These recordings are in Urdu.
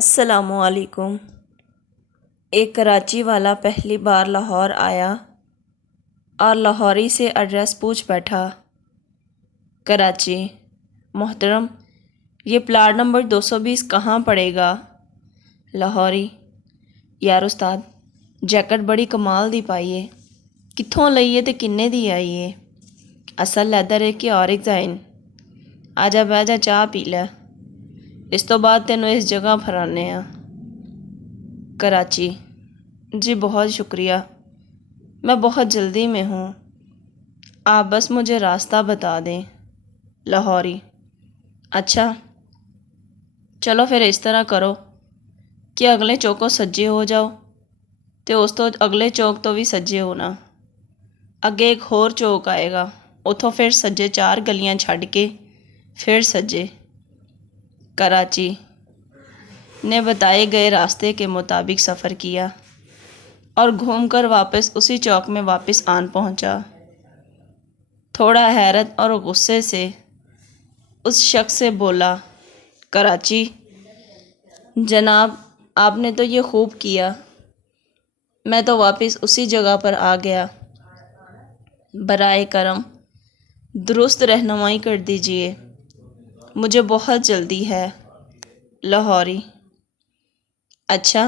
السلام علیکم۔ ایک کراچی والا پہلی بار لاہور آیا اور لاہوری سے ایڈریس پوچھ بیٹھا۔ کراچی: محترم، یہ پلاٹ نمبر 220 کہاں پڑے گا؟ لاہوری: یار استاد، جیکٹ بڑی کمال دی پائیے، کتھوں لئیے تے کنے دی آئیے؟ اصل لیدر ہے کہ اور ایک زائن؟ آجا بہ جا چاہ پی لے، اس تو بعد تینوں اس جگہ پھرانے ہاں۔ کراچی: جی بہت شکریہ، میں بہت جلدی میں ہوں، آپ بس مجھے راستہ بتا دیں۔ لاہوری: اچھا چلو پھر اس طرح کرو کہ اگلے چوکوں سجے ہو جاؤ تے اس تو اگلے چوک تو بھی سجے ہونا، اگے ایک ہور چوک آئے گا، اتھوں پھر سجے 4 گلیاں چھڈ کے پھر سجے۔ کراچی نے بتائے گئے راستے کے مطابق سفر کیا اور گھوم کر واپس اسی چوک میں واپس آن پہنچا۔ تھوڑا حیرت اور غصے سے اس شخص سے بولا: کراچی جناب، آپ نے تو یہ خوب کیا، میں تو واپس اسی جگہ پر آ گیا، برائے کرم درست رہنمائی کر دیجئے، مجھے بہت جلدی ہے۔ لاہوری: اچھا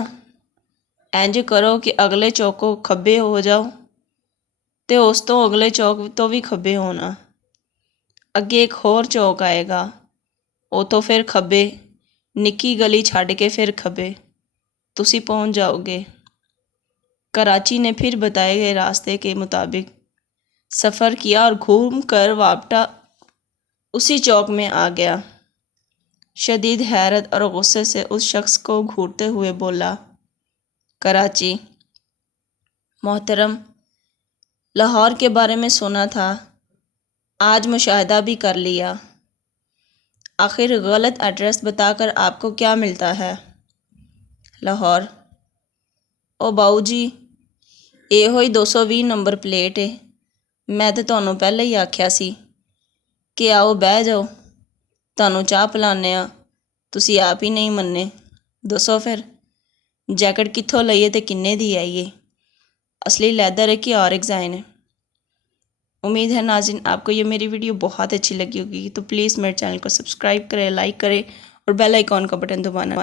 اینج کرو کہ اگلے چوکوں کھبے ہو جاؤ تے اس تو اگلے چوک تو بھی کھبے ہونا، اگے ایک ہور چوک آئے گا، اتھوں پھر کھبے، نکی گلی چھڈ کے پھر کھبے، تسی پہنچ جاؤ گے۔ کراچی نے پھر بتائے گئے راستے کے مطابق سفر کیا اور گھوم کر واپٹا اسی چوک میں آ گیا۔ شدید حیرت اور غصے سے اس شخص کو گھورتے ہوئے بولا: کراچی: محترم، لاہور کے بارے میں سنا تھا، آج مشاہدہ بھی کر لیا، آخر غلط ایڈریس بتا کر آپ کو کیا ملتا ہے؟ لاہور: او باؤ جی، یہ ہوئی 220 نمبر پلیٹ ہے، میں تے تہنوں پہلے ہی آکھیا سی کہ آؤ بہ جاؤ، تہنوں چاہ پلانے ہاں، تسی آپ ہی نہیں مننے، دسو پھر جیکٹ کتھوں لئیے تے کنے دی آئیے؟ اصلی لیدر ہے کہ اور ایک زائن ہے؟ امید ہے ناظرین آپ کو یہ میری ویڈیو بہت اچھی لگی ہوگی، تو پلیز میرے چینل کو سبسکرائب کریں، لائک کریں اور بیل آئیکن کا بٹن دبانا